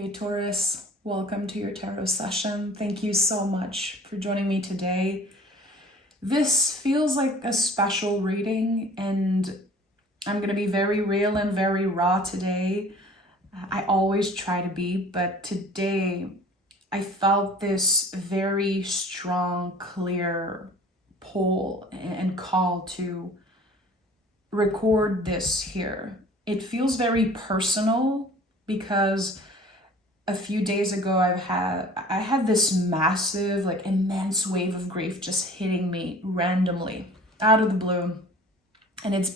Hey Taurus, welcome to your tarot session. Thank you so much for joining me today. This feels like a special reading and I'm going to be very real and very raw today. I always try to be, but today I felt this very strong, clear pull and call to record this here. It feels very personal because a few days ago I had this massive, like immense wave of grief just hitting me randomly out of the blue. And it's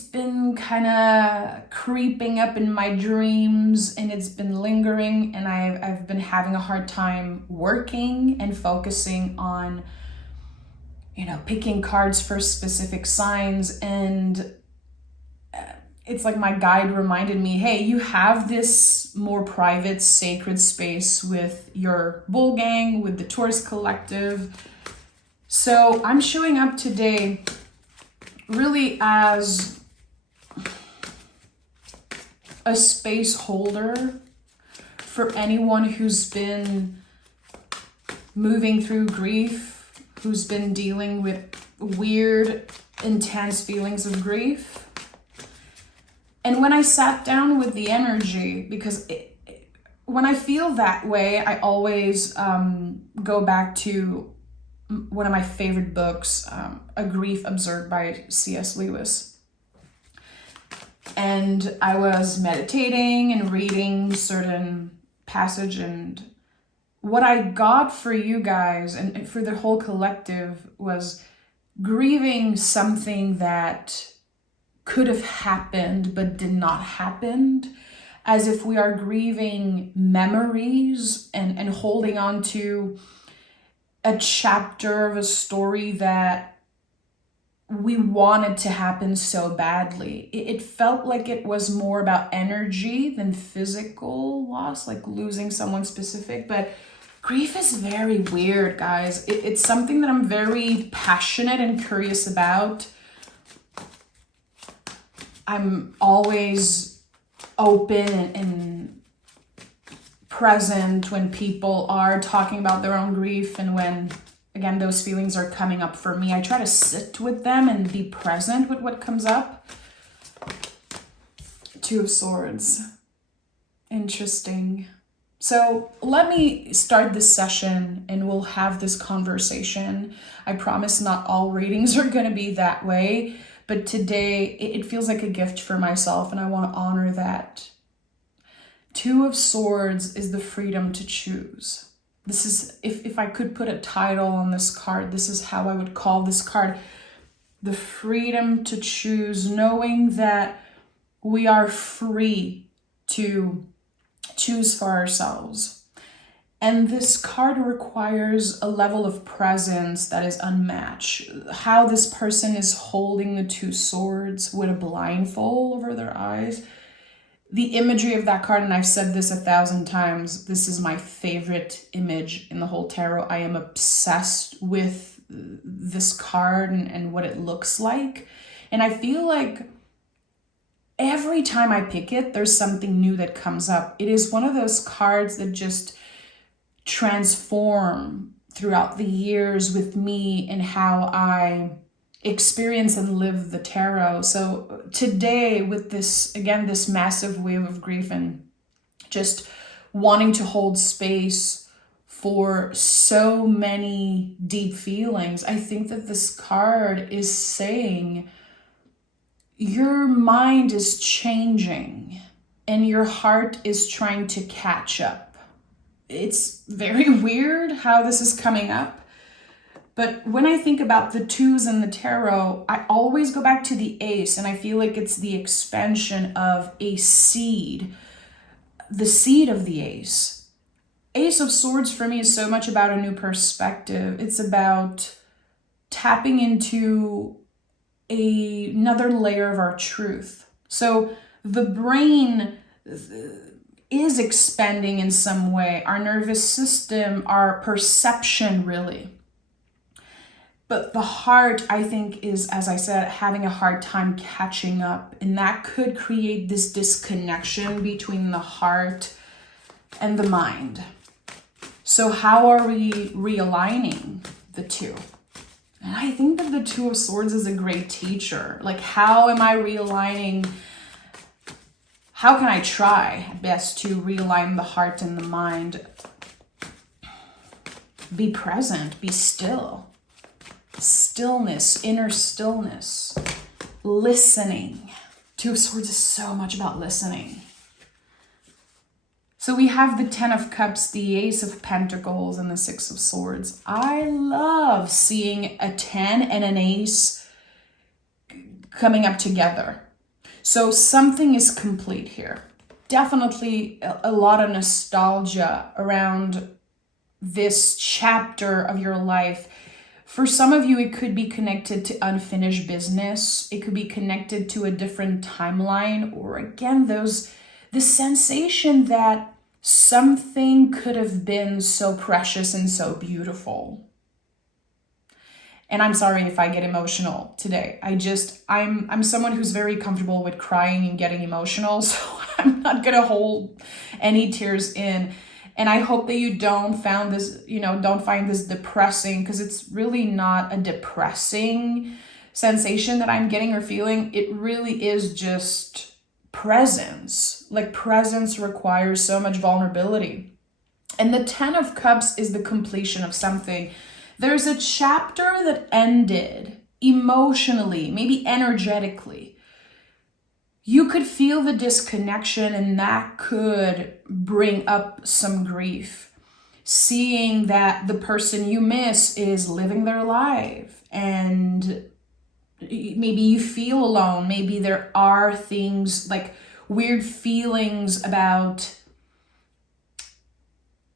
been kind of creeping up in my dreams and it's been lingering, and I've been having a hard time working and focusing on, picking cards for specific signs. And it's like my guide reminded me, hey, you have this more private, sacred space with your bull gang, with the Taurus collective. So I'm showing up today really as a space holder for anyone who's been moving through grief, who's been dealing with weird, intense feelings of grief. And when I sat down with the energy, because when I feel that way, I always go back to one of my favorite books, A Grief Observed by C.S. Lewis. And I was meditating and reading certain passage, and what I got for you guys and for the whole collective was grieving something that could have happened but did not happen, as if we are grieving memories and holding on to a chapter of a story that we wanted to happen so badly. It felt like it was more about energy than physical loss, like losing someone specific. But grief is very weird, guys. It's something that I'm very passionate and curious about. I'm always open and present when people are talking about their own grief, and when, again, those feelings are coming up for me, I try to sit with them and be present with what comes up. Two of Swords. Interesting. So let me start this session and we'll have this conversation. I promise not all readings are going to be that way. But today, it feels like a gift for myself, and I want to honor that. Two of Swords is the freedom to choose. This is, if I could put a title on this card, this is how I would call this card. The freedom to choose, knowing that we are free to choose for ourselves. And this card requires a level of presence that is unmatched. How this person is holding the two swords with a blindfold over their eyes. The imagery of that card, and I've said this 1,000 times, this is my favorite image in the whole tarot. I am obsessed with this card and what it looks like. And I feel like every time I pick it, there's something new that comes up. It is one of those cards that just transform throughout the years with me and how I experience and live the tarot. So today, with this, again, this massive wave of grief and just wanting to hold space for so many deep feelings, I think that this card is saying your mind is changing and your heart is trying to catch up. It's very weird how this is coming up. But when I think about the twos in the tarot, I always go back to the ace, and I feel like it's the expansion of a seed, the seed of the ace. Ace of Swords for me is so much about a new perspective. It's about tapping into another layer of our truth. So the brain is expanding in some way, our nervous system, our perception really. But the heart, I think, is, as I said, having a hard time catching up. And that could create this disconnection between the heart and the mind. So how are we realigning the two? And I think that the Two of Swords is a great teacher. Like, how am I realigning? How can I try best to realign the heart and the mind? Be present, be still. Stillness, inner stillness, listening. Two of Swords is so much about listening. So we have the Ten of Cups, the Ace of Pentacles, and the Six of Swords. I love seeing a 10 and an Ace coming up together. So something is complete here. Definitely a lot of nostalgia around this chapter of your life. For some of you, it could be connected to unfinished business. It could be connected to a different timeline, or again, the sensation that something could have been so precious and so beautiful. And I'm sorry if I get emotional today. I'm someone who's very comfortable with crying and getting emotional, so I'm not gonna hold any tears in. And I hope that you don't find this depressing, because it's really not a depressing sensation that I'm getting or feeling. It really is just presence. Like, presence requires so much vulnerability. And the Ten of Cups is the completion of something. There's a chapter that ended emotionally, maybe energetically. You could feel the disconnection, and that could bring up some grief. Seeing that the person you miss is living their life, and maybe you feel alone. Maybe there are things like weird feelings about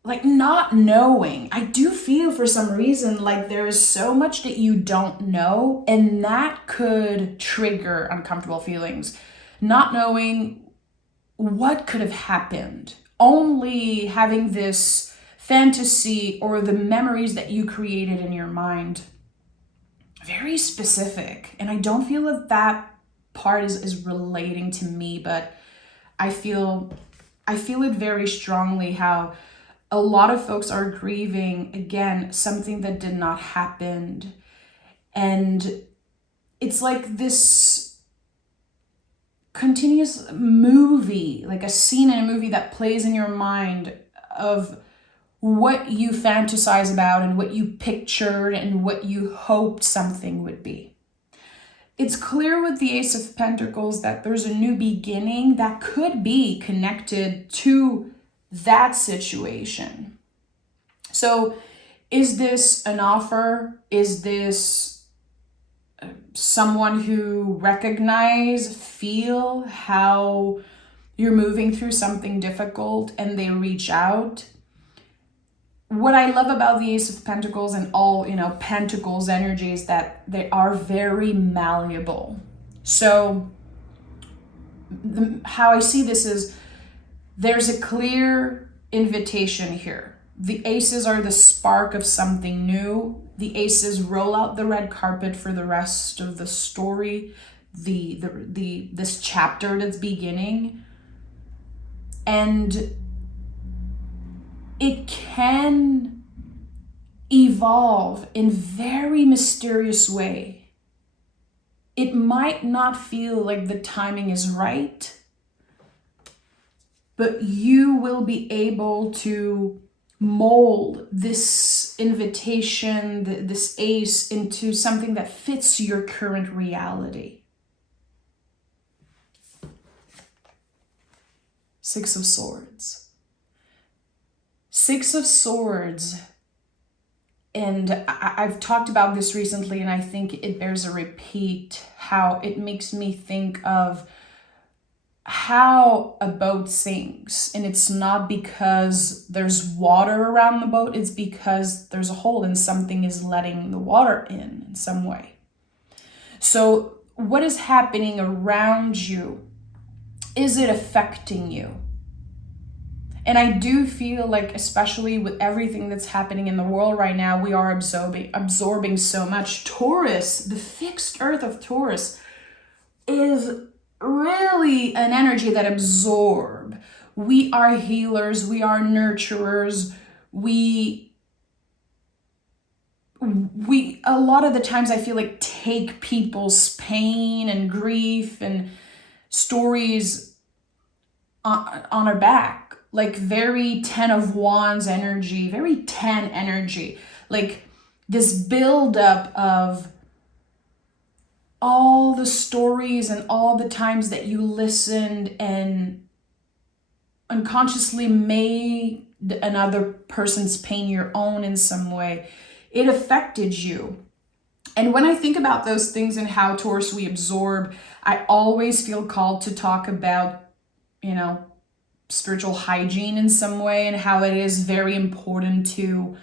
like not knowing. I do feel for some reason like there is so much that you don't know, and that could trigger uncomfortable feelings. Not knowing what could have happened, only having this fantasy or the memories that you created in your mind. Very specific. And I don't feel that that part is relating to me, but I feel it very strongly how a lot of folks are grieving, again, something that did not happen. And it's like this continuous movie, like a scene in a movie that plays in your mind of what you fantasize about and what you pictured and what you hoped something would be. It's clear with the Ace of Pentacles that there's a new beginning that could be connected to that situation. So is this an offer? Is this someone who feel how you're moving through something difficult and they reach out? What I love about the Ace of Pentacles and all, Pentacles energy is that they are very malleable. So how I see this is there's a clear invitation here. The aces are the spark of something new. The aces roll out the red carpet for the rest of the story, this chapter that's beginning. And it can evolve in very mysterious way. It might not feel like the timing is right, but you will be able to mold this invitation, this ace, into something that fits your current reality. Six of Swords. Six of Swords, and I've talked about this recently, and I think it bears a repeat, how it makes me think of how a boat sinks. And it's not because there's water around the boat, it's because there's a hole and something is letting the water in some way. So what is happening around you? Is it affecting you? And I do feel like, especially with everything that's happening in the world right now, we are absorbing so much. Taurus, the fixed earth of Taurus, is really an energy that absorb. We are healers, we are nurturers, we a lot of the times I feel like take people's pain and grief and stories on our back, like very 10 of wands energy, very 10 energy, like this buildup of all the stories and all the times that you listened and unconsciously made another person's pain your own in some way. It affected you. And when I think about those things and how Taurus we absorb, I always feel called to talk about, spiritual hygiene in some way, and how it is very important to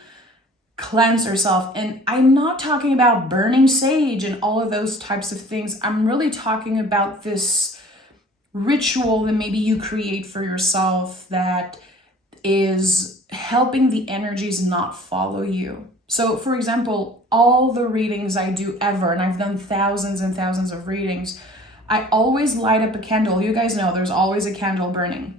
cleanse yourself. And I'm not talking about burning sage and all of those types of things. I'm really talking about this ritual that maybe you create for yourself that is helping the energies not follow you. So for example, all the readings I do ever, and I've done thousands and thousands of readings, I always light up a candle. You guys know there's always a candle burning.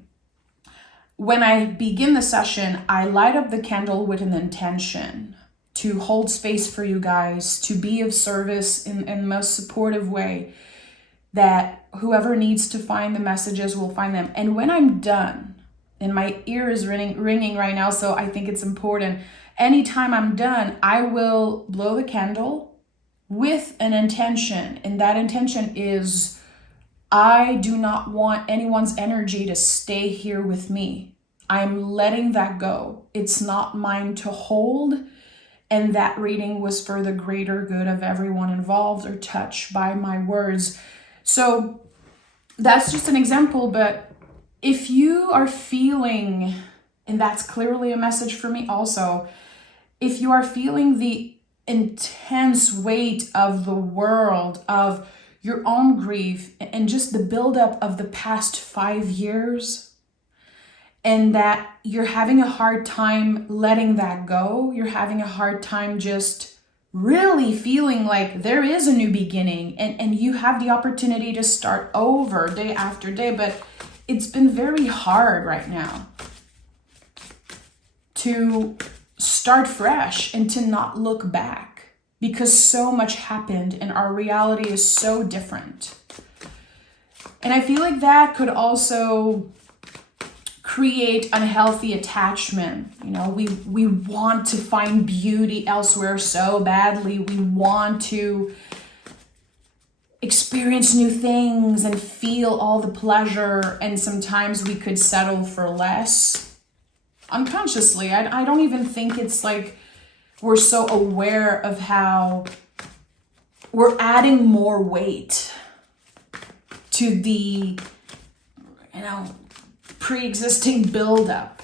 When I begin the session, I light up the candle with an intention to hold space for you guys, to be of service in the most supportive way, that whoever needs to find the messages will find them. And when I'm done, and my ear is ringing right now, so I think it's important, anytime I'm done, I will blow the candle with an intention. And that intention is, I do not want anyone's energy to stay here with me. I'm letting that go. It's not mine to hold. And that reading was for the greater good of everyone involved or touched by my words. So that's just an example. But if you are feeling, and that's clearly a message for me also, if you are feeling the intense weight of the world, of your own grief, and just the buildup of the past 5 years, and that you're having a hard time letting that go, you're having a hard time just really feeling like there is a new beginning, and you have the opportunity to start over day after day, but it's been very hard right now to start fresh and to not look back, because so much happened and our reality is so different. And I feel like that could also create unhealthy attachment. We want to find beauty elsewhere so badly. We want to experience new things and feel all the pleasure, and sometimes we could settle for less unconsciously. I don't even think it's like we're so aware of how we're adding more weight to the, pre-existing buildup.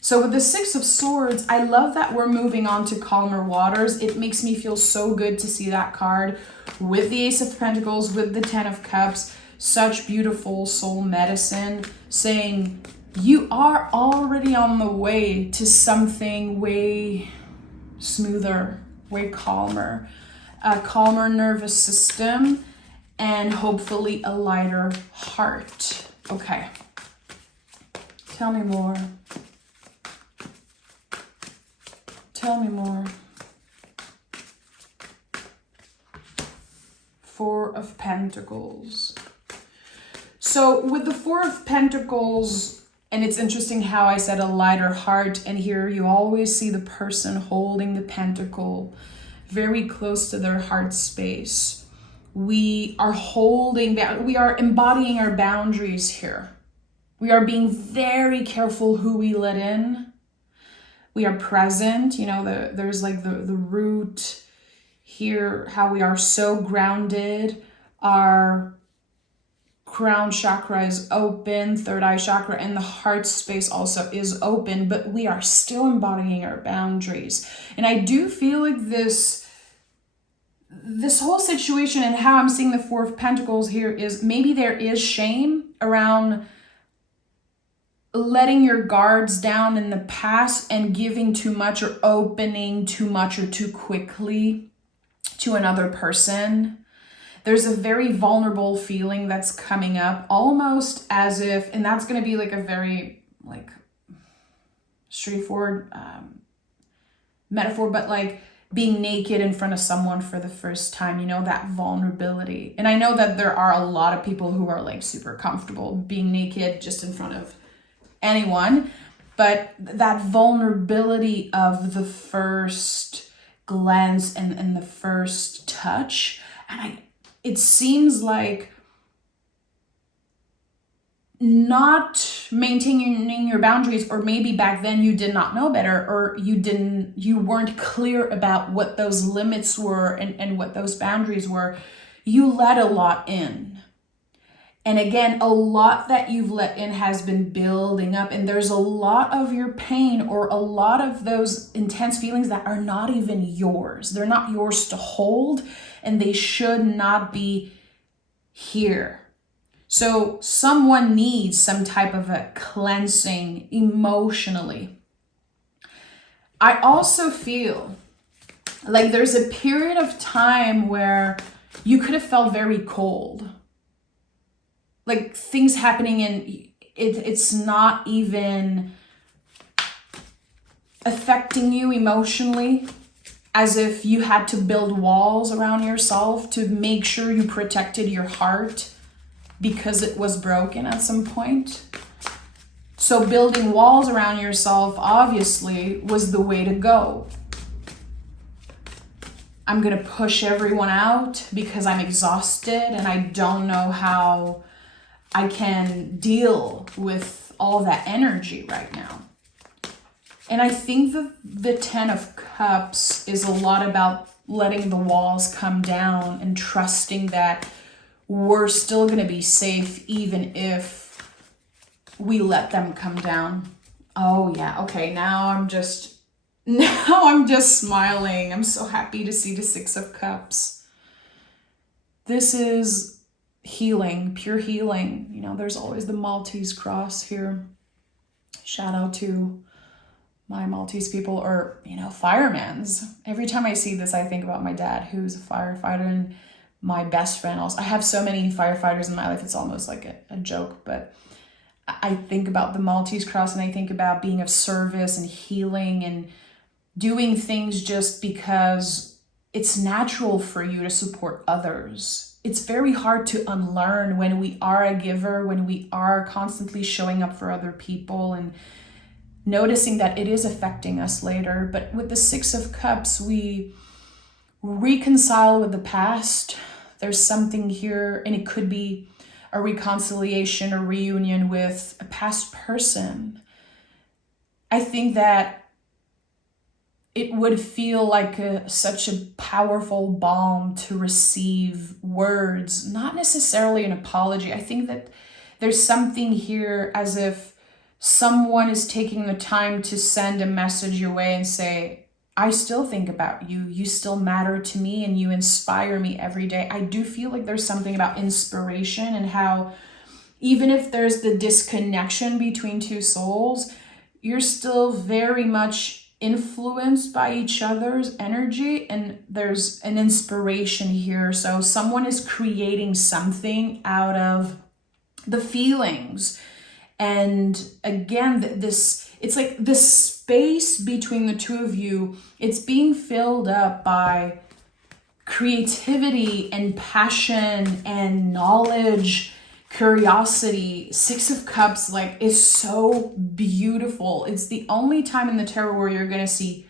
So with the Six of Swords, I love that we're moving on to calmer waters. It makes me feel so good to see that card with the Ace of Pentacles, with the Ten of Cups, such beautiful soul medicine, saying you are already on the way to something way smoother, way calmer, a calmer nervous system, and hopefully a lighter heart. Okay. Tell me more. Tell me more. Four of Pentacles. So with the Four of Pentacles, and it's interesting how I said a lighter heart, and here you always see the person holding the pentacle very close to their heart space. We are embodying our boundaries here. We are being very careful who we let in. We are present. There's like the root here, how we are so grounded. Our crown chakra is open, third eye chakra, and the heart space also is open, but we are still embodying our boundaries. And I do feel like this whole situation, and how I'm seeing the Four of Pentacles here, is maybe there is shame around letting your guards down in the past and giving too much or opening too much or too quickly to another person. There's a very vulnerable feeling that's coming up, almost as if, and that's going to be like a very like straightforward metaphor, but like being naked in front of someone for the first time, you know, that vulnerability. And I know that there are a lot of people who are like super comfortable being naked just in front of anyone, but that vulnerability of the first glance and the first touch, and it seems like not maintaining your boundaries, or maybe back then you did not know better, or you weren't clear about what those limits were and what those boundaries were. You let a lot in. And again, a lot that you've let in has been building up, and there's a lot of your pain or a lot of those intense feelings that are not even yours. They're not yours to hold, and they should not be here. So someone needs some type of a cleansing emotionally. I also feel like there's a period of time where you could have felt very cold. Like things happening and it's not even affecting you emotionally, as if you had to build walls around yourself to make sure you protected your heart because it was broken at some point. So building walls around yourself obviously was the way to go. I'm gonna push everyone out because I'm exhausted and I don't know how I can deal with all that energy right now. And I think that the 10 of Cups is a lot about letting the walls come down and trusting that we're still going to be safe even if we let them come down. Oh yeah, okay, now I'm just smiling. I'm so happy to see the 6 of Cups. This is healing, pure healing. You know, there's always the Maltese cross here. Shout out to my Maltese people, or, you know, firemen's. Every time I see this, I think about my dad, who's a firefighter, and my best friend also. I have so many firefighters in my life, it's almost like a joke, but I think about the Maltese cross and I think about being of service and healing and doing things just because it's natural for you to support others. It's very hard to unlearn when we are a giver, when we are constantly showing up for other people and noticing that it is affecting us later. But with the 6 of Cups, we reconcile with the past. There's something here, and it could be a reconciliation or reunion with a past person. I think that it would feel like such a powerful balm to receive words, not necessarily an apology. I think that there's something here as if someone is taking the time to send a message your way and say, I still think about you. You still matter to me and you inspire me every day. I do feel like there's something about inspiration and how even if there's the disconnection between two souls, you're still very much influenced by each other's energy, and there's an inspiration here. So someone is creating something out of the feelings. And again, it's like the space between the two of you, it's being filled up by creativity and passion and knowledge, curiosity. 6 of Cups like is so beautiful. It's the only time in the tarot where you're going to see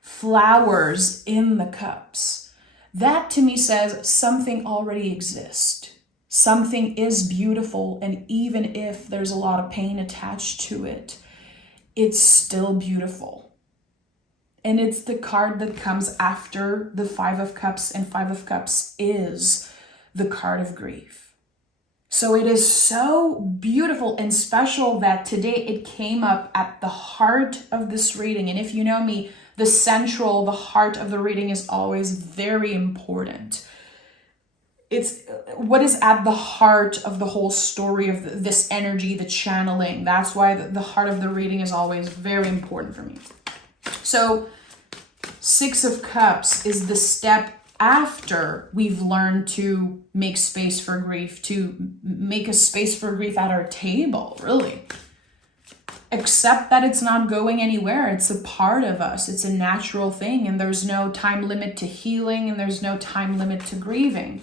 flowers in the cups. That to me says something already exists. Something is beautiful, and even if there's a lot of pain attached to it, it's still beautiful. And it's the card that comes after the 5 of Cups, and 5 of Cups is the card of grief. So it is so beautiful and special that today it came up at the heart of this reading. And if you know me, the heart of the reading is always very important. it's what is at the heart of the whole story of this energy, the channeling. That's why the heart of the reading is always very important for me. So Six of Cups is the step after we've learned to make space for grief, to make a space for grief at our table, really. Accept that it's not going anywhere. It's a part of us. It's a natural thing, and there's no time limit to healing, and there's no time limit to grieving.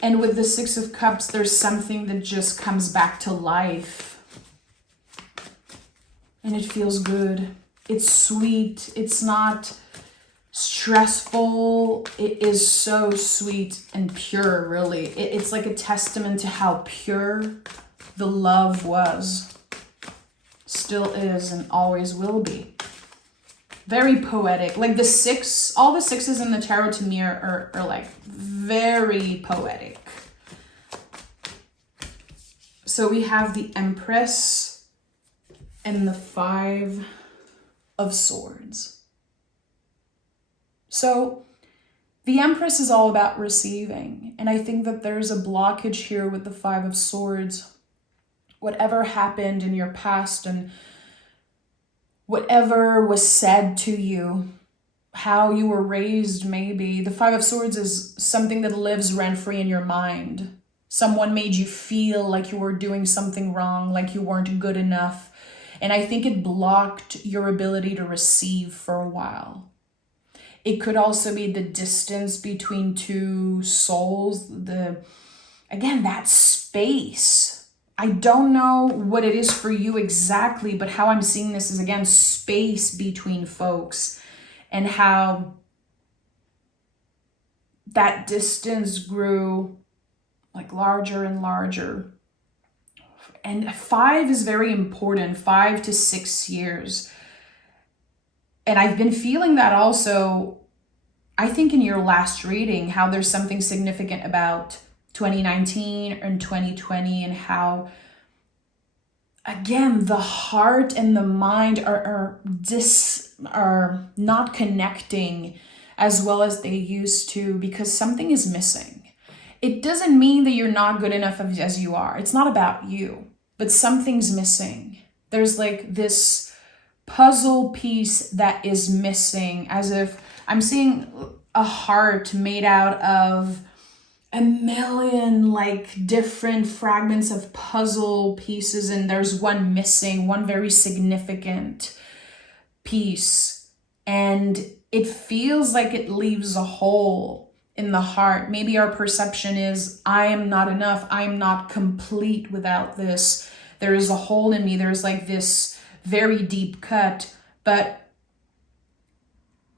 And with the Six of Cups, there's something that just comes back to life. And it feels good. It's sweet. It's not stressful. It is so sweet and pure, really. It's like a testament to how pure the love was, still is, and always will be. Very poetic. Like the six, all the sixes in the tarot to me are like very poetic. So we have the Empress and the Five of Swords. So the Empress is all about receiving. And I think that there's a blockage here with the Five of Swords. Whatever happened in your past and whatever was said to you, how you were raised maybe. The Five of Swords is something that lives rent-free in your mind. Someone made you feel like you were doing something wrong, like you weren't good enough. And I think it blocked your ability to receive for a while. It could also be the distance between two souls, again, that space. I don't know what it is for you exactly, but how I'm seeing this is, again, space between folks, and how that distance grew like larger and larger. And 5 is very important, 5 to 6 years. And I've been feeling that also, I think in your last reading, how there's something significant about 2019 and 2020, and how, again, the heart and the mind are not connecting as well as they used to, because something is missing. It doesn't mean that you're not good enough as you are. It's not about you, but something's missing. There's like this puzzle piece that is missing, as if I'm seeing a heart made out of a million like different fragments of puzzle pieces, and there's one missing, one very significant piece, and it feels like it leaves a hole in the heart. Maybe our perception is, I am not enough, I'm not complete without this. There is a hole in me, there's like this very deep cut. But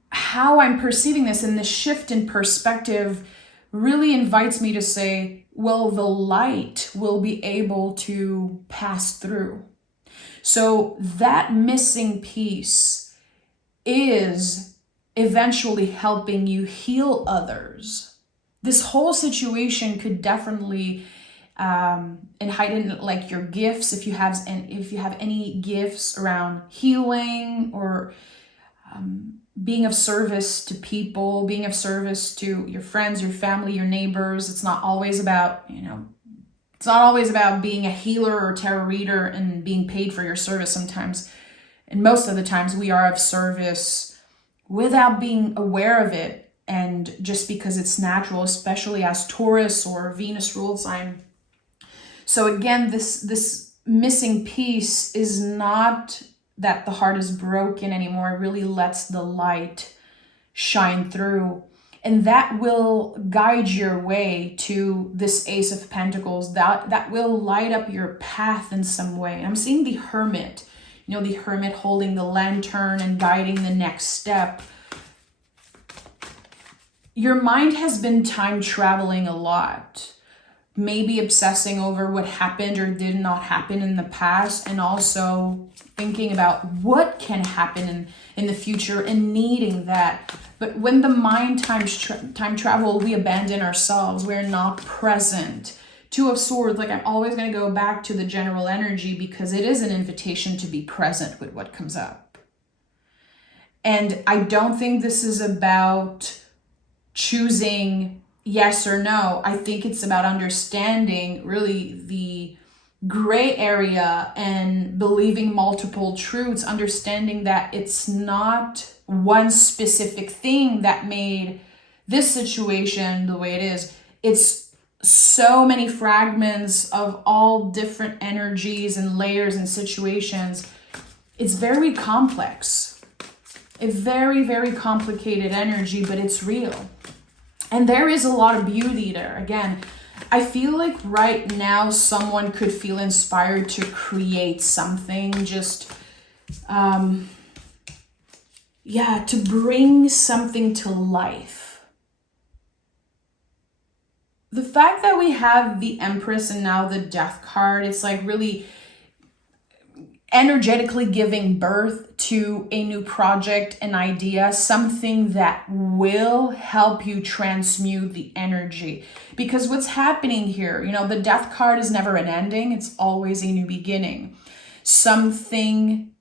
how I'm perceiving this and the shift in perspective really invites me to say, well, the light will be able to pass through. So that missing piece is eventually helping you heal others. This whole situation could definitely and heighten like your gifts, if you have any gifts around healing or being of service to people, being of service to your friends, your family, your neighbors. It's not always about, it's not always about being a healer or tarot reader and being paid for your service. Sometimes, and most of the times, we are of service without being aware of it, and just because it's natural, especially as Taurus or Venus ruled sign. So again, this missing piece is not that the heart is broken anymore. It really lets the light shine through. And that will guide your way to this Ace of Pentacles. That will light up your path in some way. And I'm seeing the Hermit, the Hermit holding the lantern and guiding the next step. Your mind has been time traveling a lot. Maybe obsessing over what happened or did not happen in the past, and also thinking about what can happen in the future and needing that. But when the mind time travel, we abandon ourselves. We're not present. Two of Swords, like I'm always going to go back to the general energy, because it is an invitation to be present with what comes up. And I don't think this is about choosing yes or no. I think it's about understanding really the gray area and believing multiple truths, understanding that it's not one specific thing that made this situation the way it is. It's so many fragments of all different energies and layers and situations. It's very complex. A very, very complicated energy, but it's real. And there is a lot of beauty there. Again, I feel like right now someone could feel inspired to create something, just, to bring something to life. The fact that we have the Empress and now the Death card, it's like really energetically giving birth to a new project, an idea, something that will help you transmute the energy. Because what's happening here, the Death card is never an ending. It's always a new beginning. Something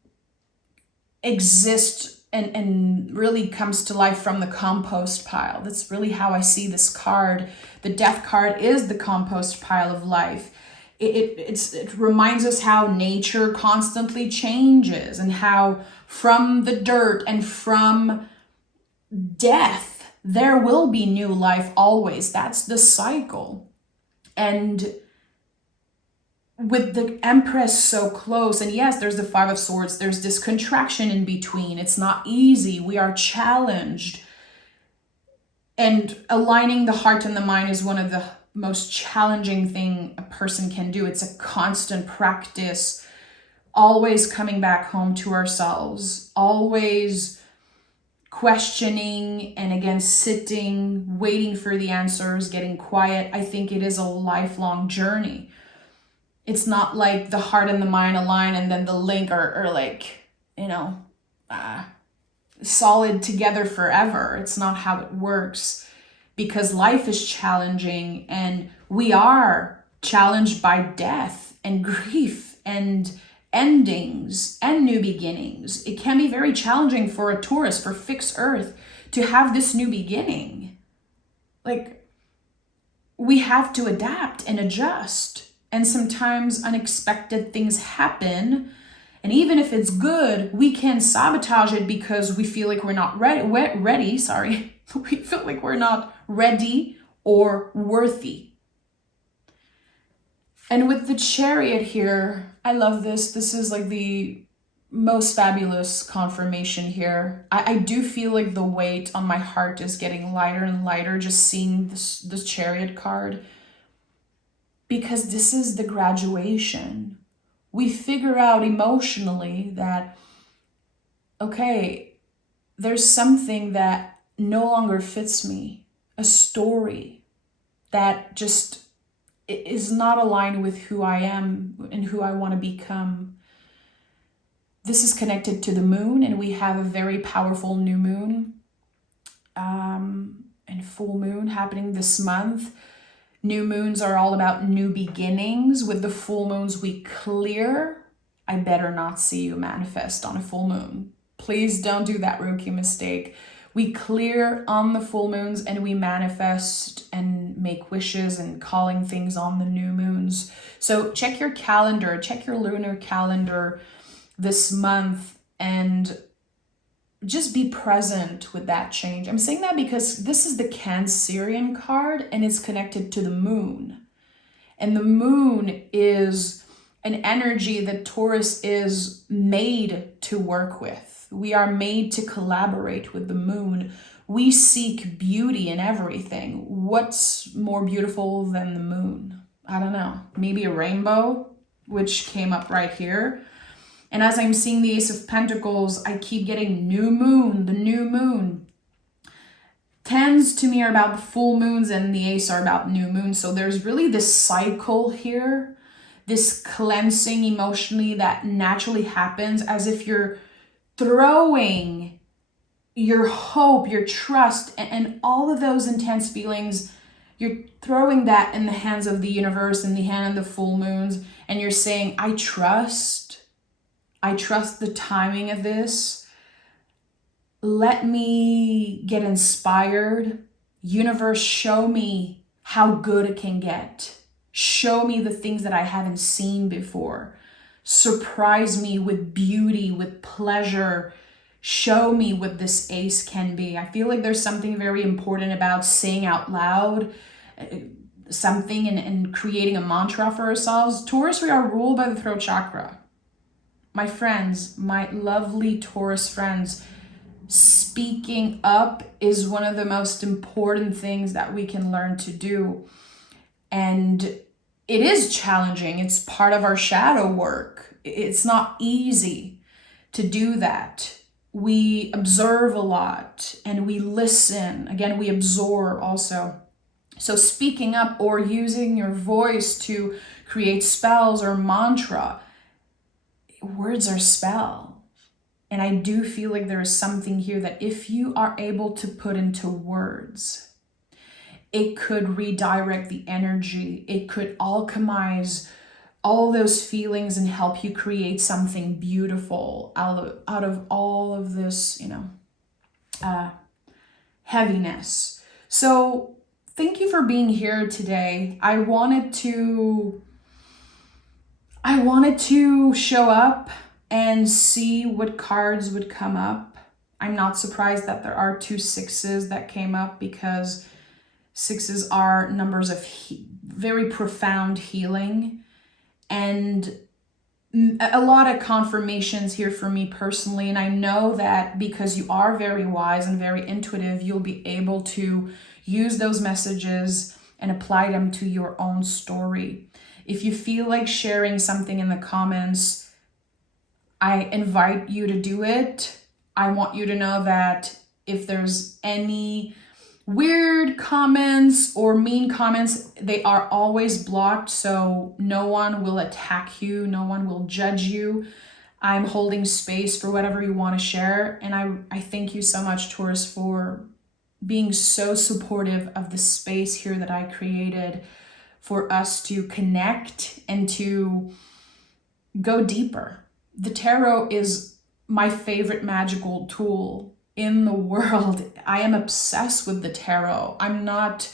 exists and really comes to life from the compost pile. That's really how I see this card. The Death card is the compost pile of life. It reminds us how nature constantly changes and how from the dirt and from death, there will be new life always. That's the cycle. And with the Empress so close, and yes, there's the Five of Swords, there's this contraction in between. It's not easy. We are challenged. And aligning the heart and the mind is one of the most challenging thing a person can do. It's a constant practice, always coming back home to ourselves, always questioning, and again, sitting, waiting for the answers, getting quiet. I think it is a lifelong journey. It's not like the heart and the mind align and then the link are like, solid together forever. It's not how it works. Because life is challenging and we are challenged by death and grief and endings and new beginnings. It can be very challenging for a Taurus, for fixed earth, to have this new beginning. Like, we have to adapt and adjust. And sometimes unexpected things happen. And even if it's good, we can sabotage it because we feel like we're not ready. We feel like we're not ready or worthy. And with the Chariot here, I love this. This is like the most fabulous confirmation here. I do feel like the weight on my heart is getting lighter and lighter just seeing this Chariot card. Because this is the graduation. We figure out emotionally that, okay, there's something that no longer fits me, a story that just is not aligned with who I am and who I want to become. This is connected to the moon, and we have a very powerful new moon and full moon happening this month. New moons are all about new beginnings. With the full moons, we clear. I better not see you manifest on a full moon. Please don't do that rookie mistake. We clear on the full moons and we manifest and make wishes and calling things on the new moons. So check your calendar, check your lunar calendar this month and just be present with that change. I'm saying that because this is the Cancerian card and it's connected to the moon. And the moon is an energy that Taurus is made to work with. We are made to collaborate with the moon. We seek beauty in everything. What's more beautiful than the moon? I don't know. Maybe a rainbow, which came up right here. And as I'm seeing the Ace of Pentacles, I keep getting new moon, the new moon. Tens to me are about the full moons and the Ace are about new moon. So there's really this cycle here, this cleansing emotionally that naturally happens as if you're throwing your hope, your trust, and all of those intense feelings, you're throwing that in the hands of the universe, in the hand of the full moons, and you're saying, I trust the timing of this. Let me get inspired. Universe, show me how good it can get. Show me the things that I haven't seen before. Surprise me with beauty, with pleasure. Show me what this ace can be. I feel like there's something very important about saying out loud something and creating a mantra for ourselves. Taurus, we are ruled by the throat chakra. My friends, my lovely Taurus friends, speaking up is one of the most important things that we can learn to do. And it is challenging. It's part of our shadow work. It's not easy to do that. We observe a lot and we listen. Again, we absorb also. So speaking up or using your voice to create spells or mantra, words are spells. And I do feel like there is something here that if you are able to put into words, it could redirect the energy. It could alchemize all those feelings and help you create something beautiful out of all of this, heaviness. So thank you for being here today. I wanted to show up and see what cards would come up. I'm not surprised that there are 2 6s that came up, because 6s are numbers of very profound healing, and a lot of confirmations here for me personally. And I know that because you are very wise and very intuitive, you'll be able to use those messages and apply them to your own story. If you feel like sharing something in the comments, I invite you to do it. I want you to know that if there's any weird comments or mean comments, they are always blocked, so no one will attack you, no one will judge you. I'm holding space for whatever you want to share, and I thank you so much, Taurus, for being so supportive of the space here that I created for us to connect and to go deeper. The tarot is my favorite magical tool in the world. I am obsessed with the tarot. I'm not,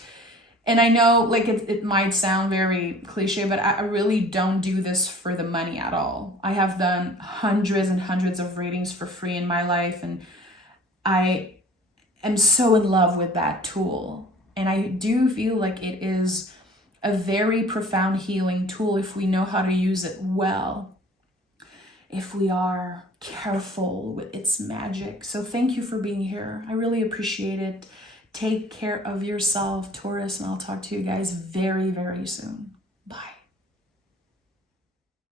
and I know like it might sound very cliche, but I really don't do this for the money at all. I have done hundreds and hundreds of readings for free in my life, and I am so in love with that tool. And I do feel like it is a very profound healing tool if we know how to use it well, if we are careful with its magic. So thank you for being here. I really appreciate it. Take care of yourself, Taurus, and I'll talk to you guys very, very soon. Bye.